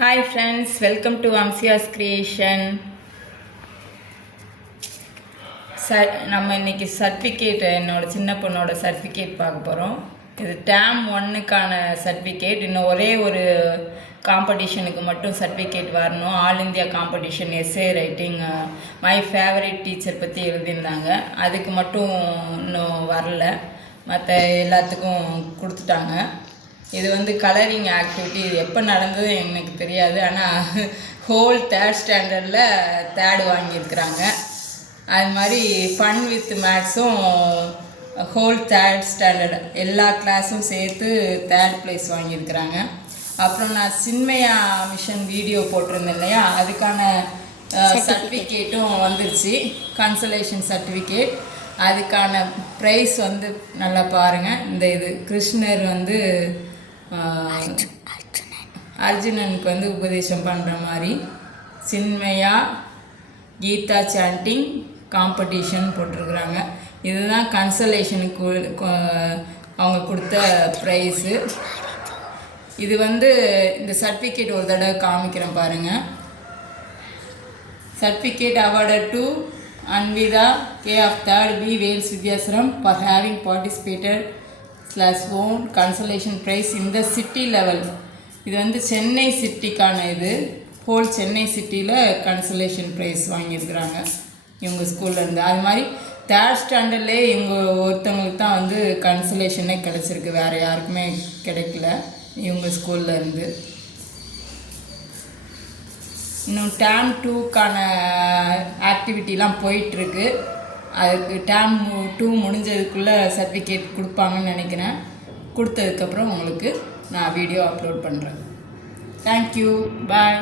Hi friends, welcome to Amsia's Creation. நம்ம இன்னைக்கு certificate என்னோட சின்ன பொண்ணோட சர்டிஃபிகேட் பார்க்க போகிறோம். இது டேம் 1க்கான சர்டிஃபிகேட். இன்னும் ஒரே ஒரு காம்படிஷனுக்கு மட்டும் சர்டிஃபிகேட் வரணும். All India competition S A writing my favourite teacher பற்றி எழுதியிருந்தாங்க. அதுக்கு மட்டும் இன்னும் வரல, மற்ற எல்லாத்துக்கும் கொடுத்துட்டாங்க. இது வந்து கலரிங் ஆக்டிவிட்டி. இது எப்போ நடந்தது எனக்கு தெரியாது, ஆனால் ஹோல் 3rd ஸ்டாண்டர்டில் 3rd வாங்கியிருக்கிறாங்க. அது மாதிரி ஃபன் வித் மேக்ஸும் ஹோல் 3rd ஸ்டாண்டர்ட் எல்லா கிளாஸும் சேர்த்து 3rd ப்ளேஸ் வாங்கியிருக்கிறாங்க. அப்புறம் நான் சின்மயா மிஷன் வீடியோ போட்டிருந்தேன் இல்லையா, அதுக்கான சர்டிஃபிகேட்டும் வந்துருச்சு, கன்சலேஷன் சர்டிஃபிகேட். அதுக்கான ப்ரைஸ் வந்து நல்லா பாருங்கள். இந்த இது கிருஷ்ணர் வந்து அர்ஜுனனுக்கு வந்து உபதேசம் பண்ணுற மாதிரி சின்மயா கீதா சாண்டிங் காம்படிஷன் போட்டிருக்குறாங்க. இதுதான் கன்சலேஷனுக்கு அவங்க கொடுத்த ப்ரைஸு. இது வந்து இந்த சர்டிஃபிகேட் ஒரு தடவை காமிக்கிறேன் பாருங்கள். Certificate awarded to Anvitha K of 3rd B Vels Vidyashram for having participated /own consolation prize இந்த சிட்டி லெவல். இது வந்து சென்னை சிட்டிக்கான இது, ஹோல் சென்னை சிட்டியில் கன்சலேஷன் ப்ரைஸ் வாங்கியிருக்கிறாங்க இவங்க ஸ்கூல்லேருந்து. அது மாதிரி 3rd ஸ்டாண்டர்ட்லேயே இவங்க ஒருத்தவங்களுக்கு தான் வந்து கன்சலேஷனே கிடச்சிருக்கு, வேறு யாருக்குமே கிடைக்கல இவங்க ஸ்கூல்லேருந்து. இன்னும் டேம் 2க்கான ஆக்டிவிட்டிலாம் போயிட்டுருக்கு. அதுக்கு டேம் 2 முடிஞ்சதுக்குள்ளே சர்டிஃபிகேட் கொடுப்பாங்கன்னு நினைக்கிறேன். கொடுத்ததுக்கப்புறம் உங்களுக்கு நான் வீடியோ அப்லோட் பண்ணுறேன். தேங்க்யூ, பாய்.